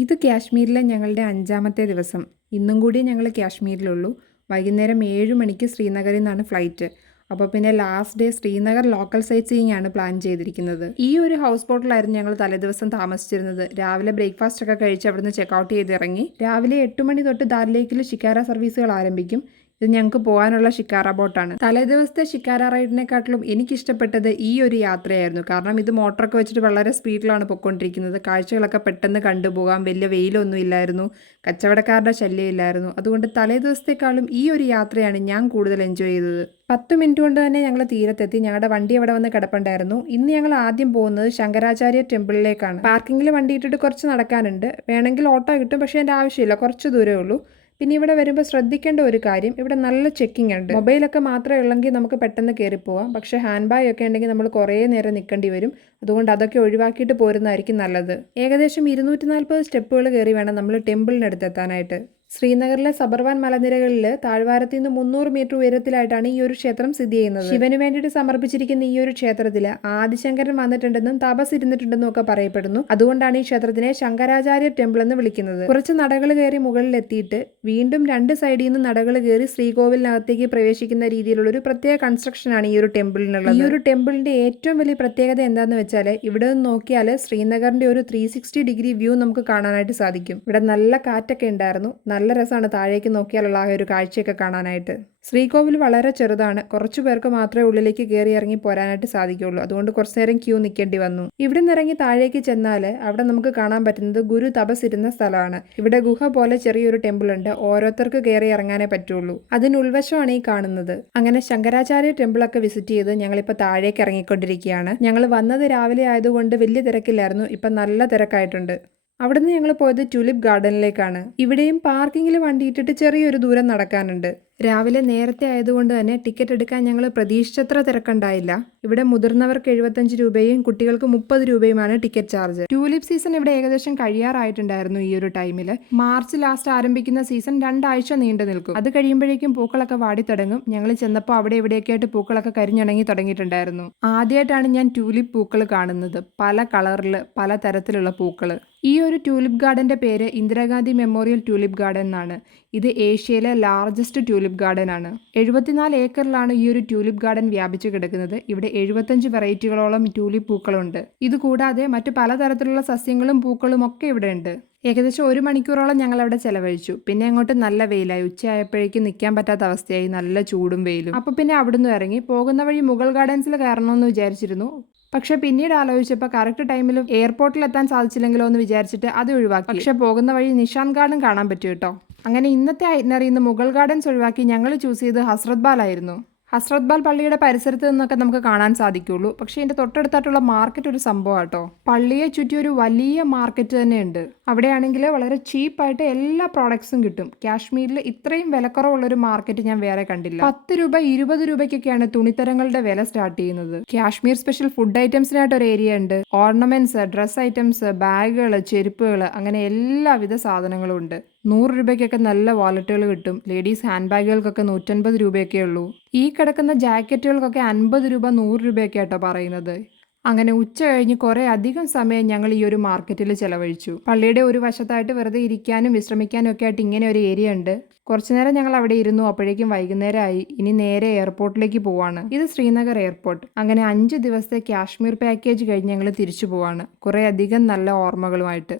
ഇത് കാശ്മീരിലെ ഞങ്ങളുടെ 5-ാമത്തെ ദിവസം. ഇന്നും കൂടി ഞങ്ങൾ കാശ്മീരിലുള്ളൂ. വൈകുന്നേരം 7 മണിക്ക് ശ്രീനഗറിൽ നിന്നാണ് ഫ്ലൈറ്റ്. അപ്പോൾ പിന്നെ last day Srinagar local sightseeing ആണ് പ്ലാൻ ചെയ്തിരിക്കുന്നത്. ഈ ഒരു ഹൗസ് ബോട്ടിലായിരുന്നു ഞങ്ങൾ തലേദിവസം താമസിച്ചിരുന്നത്. രാവിലെ ബ്രേക്ക്ഫാസ്റ്റ് ഒക്കെ കഴിച്ച് അവിടുന്ന് ചെക്കൗട്ട് ചെയ്ത് ഇറങ്ങി. രാവിലെ 8 മണി തൊട്ട് ദാൽ ലേക്കിൽ ഷിക്കാര സർവീസുകൾ ആരംഭിക്കും. ഇത് ഞങ്ങൾക്ക് പോകാനുള്ള ഷിക്കാര ബോട്ടാണ്. തലേദിവസത്തെ ഷിക്കാര റൈഡിനെക്കാട്ടിലും എനിക്കിഷ്ടപ്പെട്ടത് ഈ ഒരു യാത്രയായിരുന്നു. കാരണം ഇത് മോട്ടറൊക്കെ വെച്ചിട്ട് വളരെ സ്പീഡിലാണ് പൊയ്ക്കൊണ്ടിരിക്കുന്നത്. കാഴ്ചകളൊക്കെ പെട്ടെന്ന് കണ്ടുപോകാം. വലിയ വെയിലൊന്നും ഇല്ലായിരുന്നു, കച്ചവടക്കാരുടെ ശല്യം ഇല്ലായിരുന്നു. അതുകൊണ്ട് തലേദിവസത്തെക്കാളും ഈ ഒരു യാത്രയാണ് ഞാൻ കൂടുതൽ എൻജോയ് ചെയ്തത്. 10 മിനിറ്റ് കൊണ്ട് തന്നെ ഞങ്ങൾ തീരത്തെത്തി. ഞങ്ങളുടെ വണ്ടി അവിടെ വന്ന് കിടപ്പുണ്ടായിരുന്നു. ഇന്ന് ഞങ്ങൾ ആദ്യം പോകുന്നത് ശങ്കരാചാര്യ ടെമ്പിളിലേക്കാണ്. പാർക്കിങ്ങിൽ വണ്ടി ഇട്ടിട്ട് കുറച്ച് നടക്കാനുണ്ട്. വേണമെങ്കിൽ ഓട്ടോ കിട്ടും, പക്ഷേ എൻ്റെ ആവശ്യമില്ല, കുറച്ച് ദൂരമേ ഉള്ളൂ. പിന്നെ ഇവിടെ വരുമ്പോൾ ശ്രദ്ധിക്കേണ്ട ഒരു കാര്യം, ഇവിടെ നല്ല ചെക്കിംഗ് ഉണ്ട്. മൊബൈലൊക്കെ മാത്രമേ ഉള്ളെങ്കിൽ നമുക്ക് പെട്ടെന്ന് കയറിപ്പോവാം. പക്ഷേ ഹാൻഡ് ബാഗ് ഒക്കെ ഉണ്ടെങ്കിൽ നമ്മൾ കുറേ നേരം നിൽക്കേണ്ടി വരും. അതുകൊണ്ട് അതൊക്കെ ഒഴിവാക്കിയിട്ട് പോരുന്നതായിരിക്കും നല്ലത്. ഏകദേശം 240 സ്റ്റെപ്പുകൾ കയറി വേണം നമ്മൾ ടെമ്പിളിനടുത്ത് എത്താനായിട്ട്. ശ്രീനഗറിലെ സബർവാൻ മലനിരകളിൽ താഴ്വാരത്തിൽ നിന്ന് 300 മീറ്റർ ഉയരത്തിലായിട്ടാണ് ഈ ഒരു ക്ഷേത്രം സ്ഥിതി ചെയ്യുന്നത്. ശിവന് വേണ്ടിയിട്ട് സമർപ്പിച്ചിരിക്കുന്ന ഈ ഒരു ക്ഷേത്രത്തിൽ ആദിശങ്കരൻ വന്നിട്ടുണ്ടെന്നും തപസ് ഇരുന്നിട്ടുണ്ടെന്നും ഒക്കെ പറയപ്പെടുന്നു. അതുകൊണ്ടാണ് ഈ ക്ഷേത്രത്തിനെ ശങ്കരാചാര്യ ടെമ്പിൾ എന്ന് വിളിക്കുന്നത്. കുറച്ച് നടകൾ കയറി മുകളിലെത്തിയിട്ട് വീണ്ടും 2 സൈഡിൽ നിന്ന് നടകൾ കയറി ശ്രീകോവിലിനകത്തേക്ക് പ്രവേശിക്കുന്ന രീതിയിലുള്ള ഒരു പ്രത്യേക കൺസ്ട്രക്ഷനാണ് ഈ ഒരു ടെമ്പിളിനുള്ളത്. ഈ ഒരു ടെമ്പിളിന്റെ ഏറ്റവും വലിയ പ്രത്യേകത എന്താണെന്ന് വെച്ചാൽ, ഇവിടെ നിന്ന് നോക്കിയാൽ ശ്രീനഗറിന്റെ ഒരു 360 ഡിഗ്രി വ്യൂ നമുക്ക് കാണാനായിട്ട് സാധിക്കും. ഇവിടെ നല്ല കാറ്റൊക്കെ ഉണ്ടായിരുന്നു. നല്ല രസമാണ് താഴേക്ക് നോക്കിയാലുള്ള ആ ഒരു കാഴ്ചയൊക്കെ കാണാനായിട്ട്. ശ്രീകോവിൽ വളരെ ചെറുതാണ്. കുറച്ചു പേർക്ക് മാത്രമേ ഉള്ളിലേക്ക് കയറി ഇറങ്ങി പോരാനായിട്ട് സാധിക്കുകയുള്ളൂ. അതുകൊണ്ട് കുറച്ചു നേരം ക്യൂ നിൽക്കേണ്ടി വന്നു. ഇവിടെ നിന്ന് ഇറങ്ങി താഴേക്ക് ചെന്നാൽ അവിടെ നമുക്ക് കാണാൻ പറ്റുന്നത് ഗുരു തപസ് ഇരുന്ന സ്ഥലമാണ്. ഇവിടെ ഗുഹ പോലെ ചെറിയൊരു ടെമ്പിൾ ഉണ്ട്. ഓരോരുത്തർക്ക് കയറി ഇറങ്ങാനേ പറ്റുള്ളൂ. അതിന് ഉൾവശമാണ് ഈ കാണുന്നത്. അങ്ങനെ ശങ്കരാചാര്യ ടെമ്പിളൊക്കെ വിസിറ്റ് ചെയ്ത് ഞങ്ങളിപ്പോൾ താഴേക്ക് ഇറങ്ങിക്കൊണ്ടിരിക്കുകയാണ്. ഞങ്ങൾ വന്നത് രാവിലെ ആയതുകൊണ്ട് വലിയ തിരക്കില്ലായിരുന്നു. ഇപ്പം നല്ല തിരക്കായിട്ടുണ്ട്. അവിടുന്ന് ഞങ്ങൾ പോയത് ട്യൂലിപ്പ് ഗാർഡനിലേക്കാണ്. ഇവിടെയും പാർക്കിങ്ങിൽ വണ്ടി ഇട്ടിട്ട് ചെറിയൊരു ദൂരം നടക്കാനുണ്ട്. രാവിലെ നേരത്തെ ആയതുകൊണ്ട് തന്നെ ടിക്കറ്റ് എടുക്കാൻ ഞങ്ങൾ പ്രതീക്ഷിച്ചത്ര തിരക്കുണ്ടായില്ല. ഇവിടെ മുതിർന്നവർക്ക് 75 രൂപയും കുട്ടികൾക്ക് 30 രൂപയുമാണ് ടിക്കറ്റ് ചാർജ്. ട്യൂലിപ്പ് സീസൺ ഇവിടെ ഏകദേശം കഴിയാറായിട്ടുണ്ടായിരുന്നു. ഈ ഒരു ടൈമിൽ മാർച്ച് ലാസ്റ്റ് ആരംഭിക്കുന്ന സീസൺ 2 ആഴ്ച നീണ്ടു നിൽക്കും. അത് കഴിയുമ്പോഴേക്കും പൂക്കളൊക്കെ വാടിത്തുടങ്ങും. ഞങ്ങൾ ചെന്നപ്പോൾ അവിടെ എവിടെയൊക്കെ ആയിട്ട് പൂക്കളൊക്കെ കരിഞ്ഞുണങ്ങി തുടങ്ങിയിട്ടുണ്ടായിരുന്നു. ആദ്യമായിട്ടാണ് ഞാൻ ട്യൂലിപ്പ് പൂക്കൾ കാണുന്നത്. പല കളറിൽ പല തരത്തിലുള്ള പൂക്കൾ. ഈ ഒരു ട്യൂലിപ്പ് ഗാർഡന്റെ പേര് ഇന്ദിരാഗാന്ധി മെമ്മോറിയൽ ട്യൂലിപ്പ് ഗാർഡൻ എന്നാണ്. ഇത് ഏഷ്യയിലെ ലാർജസ്റ്റ് ട്യൂലിപ്പ് ഗാർഡൻ ആണ്. 74 ഏക്കറിലാണ് ഈ ഒരു ട്യൂലിപ്പ് ഗാർഡൻ വ്യാപിച്ചു കിടക്കുന്നത്. ഇവിടെ 75 വെറൈറ്റികളോളം ട്യൂലിപ്പ് പൂക്കളുണ്ട്. ഇതുകൂടാതെ മറ്റു പലതരത്തിലുള്ള സസ്യങ്ങളും പൂക്കളും ഒക്കെ ഇവിടെ ഉണ്ട്. ഏകദേശം 1 മണിക്കൂറോളം ഞങ്ങൾ അവിടെ ചെലവഴിച്ചു. പിന്നെ അങ്ങോട്ട് നല്ല വെയിലായി. ഉച്ചയായപ്പോഴേക്കും നിൽക്കാൻ പറ്റാത്ത അവസ്ഥയായി. നല്ല ചൂടും വെയിലും. അപ്പോൾ പിന്നെ അവിടുന്ന് ഇറങ്ങി പോകുന്ന വഴി മുഗൾ ഗാർഡൻസിൽ കയറണമെന്ന് വിചാരിച്ചിരുന്നു. പക്ഷെ പിന്നീട് ആലോചിച്ചപ്പോൾ കറക്റ്റ് ടൈമിൽ എയർപോർട്ടിൽ എത്താൻ സാധിച്ചില്ലെങ്കിലോ എന്ന് വിചാരിച്ചിട്ട് അത് ഒഴിവാക്കി. പക്ഷെ പോകുന്ന വഴി നിഷാന്ത് ഗാർഡൻ കാണാൻ പറ്റും കേട്ടോ. അങ്ങനെ ഇന്നത്തെ ഐറ്റിനറിയിൽ നിന്ന് മുഗൾ ഗാർഡൻസ് ഒഴിവാക്കി ഞങ്ങൾ ചൂസ് ചെയ്ത് ഹസ്രത് ബാൽ ആയിരുന്നു. ഹസ്രത് ബാൽ പള്ളിയുടെ പരിസരത്ത് നിന്നൊക്കെ നമുക്ക് കാണാൻ സാധിക്കുള്ളൂ. പക്ഷേ ഇതിൻ്റെ തൊട്ടടുത്തായിട്ടുള്ള മാർക്കറ്റ് ഒരു സംഭവം കേട്ടോ. പള്ളിയെ ചുറ്റി ഒരു വലിയ മാർക്കറ്റ് തന്നെയുണ്ട്. അവിടെയാണെങ്കിൽ വളരെ ചീപ്പായിട്ട് എല്ലാ പ്രോഡക്ട്സും കിട്ടും. കാശ്മീരിൽ ഇത്രയും വിലക്കുറവുള്ളൊരു മാർക്കറ്റ് ഞാൻ വേറെ കണ്ടില്ല. 10 രൂപ 20 രൂപയ്ക്കൊക്കെയാണ് തുണിത്തരങ്ങളുടെ വില സ്റ്റാർട്ട് ചെയ്യുന്നത്. കാശ്മീർ സ്പെഷ്യൽ ഫുഡ് ഐറ്റംസിനായിട്ട് ഒരു ഏരിയ ഉണ്ട്. ഓർണമെന്റ്സ്, ഡ്രസ് ഐറ്റംസ്, ബാഗുകൾ, ചെരുപ്പുകൾ, അങ്ങനെ എല്ലാവിധ സാധനങ്ങളും ഉണ്ട്. 100 രൂപയ്ക്കൊക്കെ നല്ല വാലറ്റുകൾ കിട്ടും. ലേഡീസ് ഹാൻഡ് ബാഗുകൾക്കൊക്കെ 150 രൂപയൊക്കെ ഉള്ളൂ. ഈ കിടക്കുന്ന ജാക്കറ്റുകൾക്കൊക്കെ 50 രൂപ 100 രൂപയൊക്കെ ആട്ടോ പറയുന്നത്. അങ്ങനെ ഉച്ച കഴിഞ്ഞ് കുറേ അധികം സമയം ഞങ്ങൾ ഈ ഒരു മാർക്കറ്റിൽ ചെലവഴിച്ചു. പള്ളിയുടെ ഒരു വശത്തായിട്ട് വെറുതെ ഇരിക്കാനും വിശ്രമിക്കാനും ഒക്കെ ആയിട്ട് ഇങ്ങനെ ഒരു ഏരിയ ഉണ്ട്. കുറച്ചു നേരം ഞങ്ങൾ അവിടെ ഇരുന്നു. അപ്പോഴേക്കും വൈകുന്നേരമായി. ഇനി നേരെ എയർപോർട്ടിലേക്ക് പോവാണ്. ഇത് ശ്രീനഗർ എയർപോർട്ട്. അങ്ങനെ 5 ദിവസത്തെ കാശ്മീർ പാക്കേജ് കഴിഞ്ഞ് ഞങ്ങൾ തിരിച്ചു പോവാണ്. കുറേ അധികം നല്ല ഓർമ്മകളുമായിട്ട്.